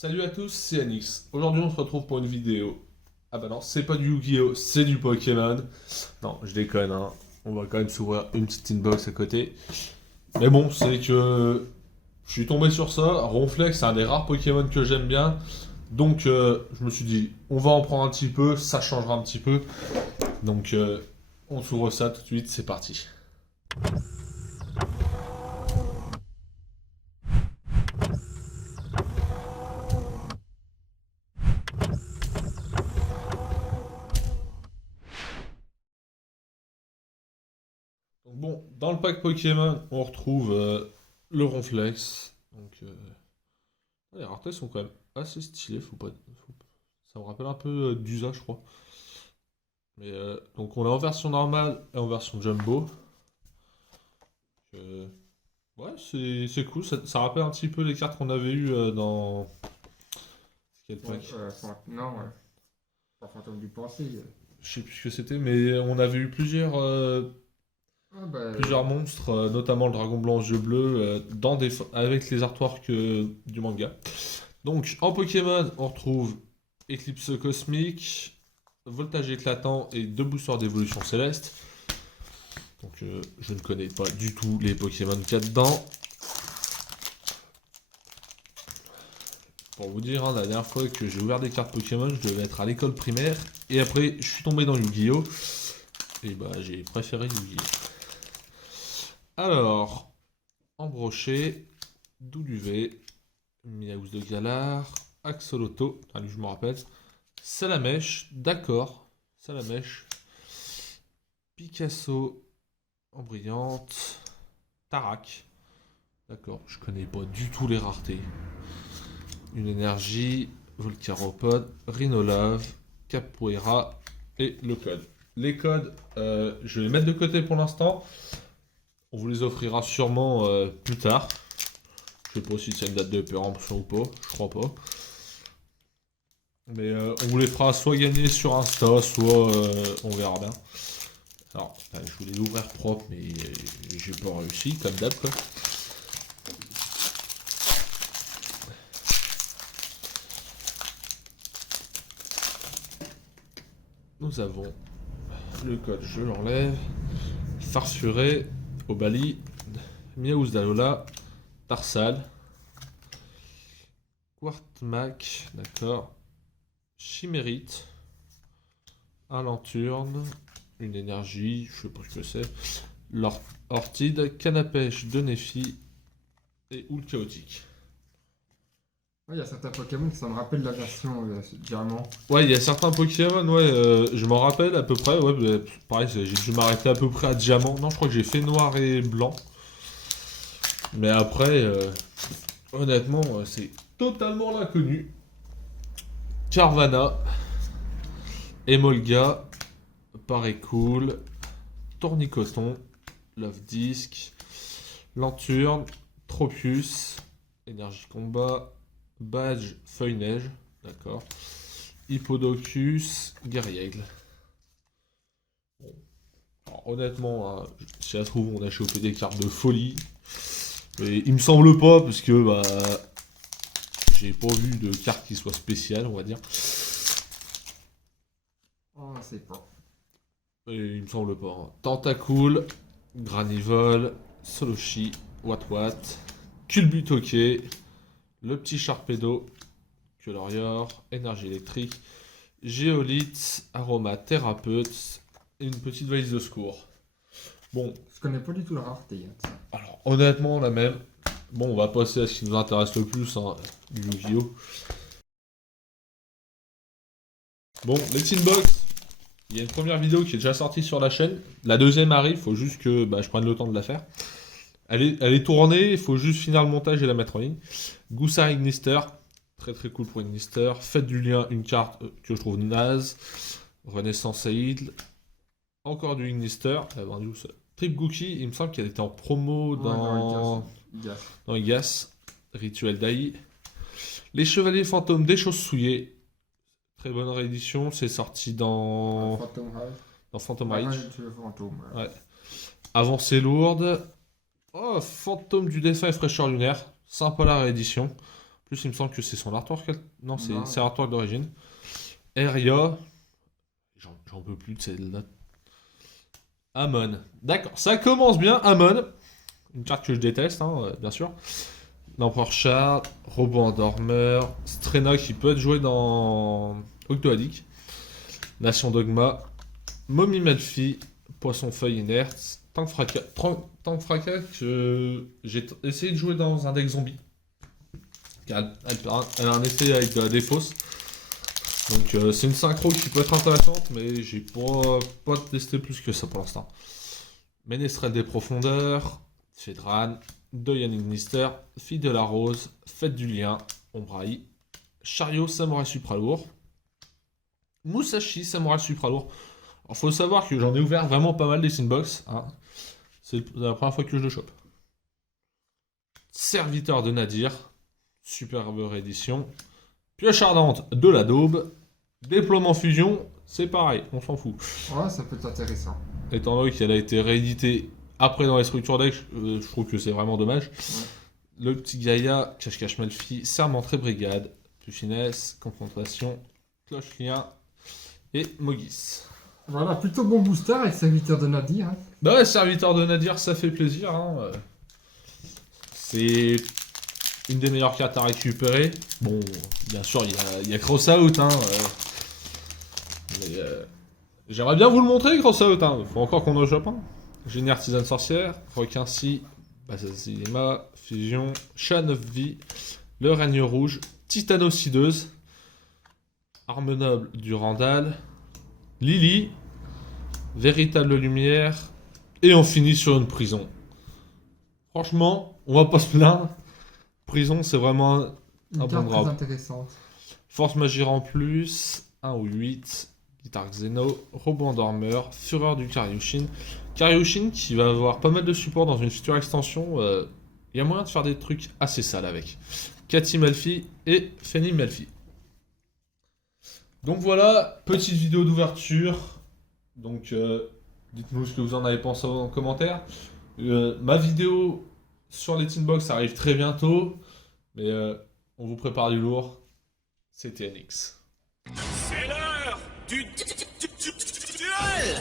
Salut à tous, c'est Anix. Aujourd'hui, on se retrouve pour une vidéo. Ah bah non, c'est pas du Yu-Gi-Oh, c'est du Pokémon. Non, je déconne, hein. On va quand même s'ouvrir une petite inbox à côté. Mais bon, c'est que je suis tombé sur ça. Ronflex, c'est un des rares Pokémon que j'aime bien. Donc, je me suis dit, on va en prendre un petit peu, ça changera un petit peu. Donc, on s'ouvre ça tout de suite, c'est parti. Donc bon, dans le pack Pokémon, on retrouve le Ronflex. Donc, les raretés sont quand même assez stylées, ça me rappelle un peu d'Usa, je crois. Mais donc on est en version normale et en version jumbo. Euh, ouais, c'est cool, ça rappelle un petit peu les cartes qu'on avait eues dans. C'est quel pack? Non, pas fantôme du passé. Je sais plus ce que c'était, mais on avait eu Ah bah, plusieurs monstres, notamment le dragon blanc aux yeux bleus, avec les artworks du manga. Donc en Pokémon, on retrouve Éclipse cosmique, Voltage éclatant et deux boosters d'évolution céleste. Donc je ne connais pas du tout les Pokémon qu'il y a dedans. Pour vous dire, hein, la dernière fois que j'ai ouvert des cartes Pokémon, je devais être à l'école primaire. Et après, je suis tombé dans Yu-Gi-Oh! Et bah j'ai préféré Yu-Gi-Oh! Alors, Embroché, Douluvé, Miaouz de Galar, Axoloto, lui je me rappelle, Salamèche, d'accord, Salamèche, Picasso, Embrillante, Tarak, d'accord, je connais pas du tout les raretés. Une énergie, Volcaropode, Rhinolave, Capoeira et le code. Les codes, je vais les mettre de côté pour l'instant. On vous les offrira sûrement plus tard. Je sais pas si c'est une date de péremption ou pas, je crois pas. Mais on vous les fera soit gagner sur Insta, soit on verra bien. Alors, je voulais l'ouvrir propre, mais j'ai pas réussi, comme d'hab quoi. Nous avons le code, je l'enlève. Farfuré, Obali, Miaouz d'Alola, Tarsal, Quartmac, d'accord. Chimérite, Alenturne, une énergie, je sais pas ce que c'est. Ortide, Canapèche de Néphi et Houle Chaotique. il y a certains Pokémon qui ça me rappelle la version diamant. Ouais, il y a certains Pokémon, ouais, je m'en rappelle à peu près, ouais, pareil, j'ai dû m'arrêter à peu près à Diamant. Non, je crois que j'ai fait noir et blanc. Mais après, honnêtement, c'est totalement l'inconnu. Carvana, Emolga, Parécool, Tournicoton, Love Disc, Lanturne, Tropius, Énergie Combat, Badge Feuille Neige, d'accord. Hippodocus, Guerriègle. Bon. Alors, honnêtement, hein, si ça se trouve, on a chopé des cartes de folie. Et il me semble pas, parce que bah, j'ai pas vu de carte qui soit spéciale, on va dire. Oh, c'est pas. Et il me semble pas. Hein. Tentacool, Granivol, Soloshi, Watwat, Culbutoke, le petit Charpedo, Colorior, Énergie électrique, Géolite, Aromathérapeute et une petite valise de secours. Bon, Je connais pas du tout la rareté. alors honnêtement, la même. Bon, on va passer à ce qui nous intéresse le plus, hein, du Yu-Gi-Oh! Bon, Let's Inbox. Il y a une première vidéo qui est déjà sortie sur la chaîne. La deuxième arrive, faut juste que je prenne le temps de la faire. Elle est tournée, il faut juste finir le montage et la mettre en ligne. Goussard Ignister, très très cool pour Ignister. Faites du lien, une carte que je trouve naze. Renaissance Aïd. Encore du Ignister. Trip Gookie, il me semble qu'elle était en promo Ouais, dans dans, les gars. dans Igas. Rituel d'Aï. Les Chevaliers Fantômes des Choses Souillées. Très bonne réédition, c'est sorti Phantom Ride. dans Phantom Bah, Rage. Ride, fantôme. Ouais. Avancée lourde. Oh, Fantôme du dessin et fraîcheur lunaire. Sympa la réédition. En plus, il me semble que c'est son artwork. Non, Non. c'est artwork d'origine. Eria. J'en peux plus de celle-là. Amon. D'accord, ça commence bien. Amon. Une carte que je déteste, hein, bien sûr. L'Empereur Shard, Robot Endormeur, Strena qui peut être joué dans Octoadic, Nation Dogma, Mommy Melfi, Poisson Feuille Inerte, Tank Fracas que j'ai essayé de jouer dans un deck zombie. Elle a un essai avec des fausses. Donc c'est une synchro qui peut être intéressante, mais j'ai pas testé plus que ça pour l'instant. Ménestrel des Profondeurs, Fedran, Doyen Ignister, Fille de la Rose, Fête du Lien, Ombraï, Chariot Samouraï Supralourd, Musashi Samouraï Supralourd. Alors faut savoir que j'en ai ouvert vraiment pas mal des Sinbox, hein. C'est la première fois que je le chope. Serviteur de Nadir, superbe réédition. Pioche ardente de la Daube, Déploiement Fusion, c'est pareil, on s'en fout. Ouais, ça peut être intéressant. Étant donné qu'elle a été rééditée après dans les structures deck, je trouve que c'est vraiment dommage. Ouais. Le petit Gaïa, Cache-Cache Melfi, Sermentré Brigade, plus finesse, Confrontation, Cloche Lien et Mogis. Voilà, plutôt bon booster avec serviteur de Nadir. Hein. Bah ouais, Serviteur de Nadir, ça fait plaisir. Hein. C'est une des meilleures cartes à récupérer. Bon, bien sûr, il y a Cross Out. Hein. J'aimerais bien vous le montrer, Cross Out. Hein. Faut encore qu'on en chope un. Génie Artisane Sorcière, Requincy, Basazilima, Fusion, Chat 9 vies, Le Règne Rouge, Titanocideuse, Arme Noble du Randall, Lily, Véritable Lumière, et on finit sur une prison. Franchement, on va pas se plaindre. Prison, c'est vraiment un Une bon carte très drop. intéressante. Force Magie en plus, 1 ou 8, Guitare Xeno, Robot Endormeur, Fureur du Karyushin. Karyushin qui va avoir pas mal de support dans une future extension. Il y a moyen de faire des trucs assez sales avec. Cathy Melfi et Fanny Melfi. Donc voilà, petite vidéo d'ouverture. Donc dites-nous ce que vous en avez pensé en commentaire. Ma vidéo sur les Tinbox arrive très bientôt. Mais on vous prépare du lourd. C'était NX. C'est l'heure du duel!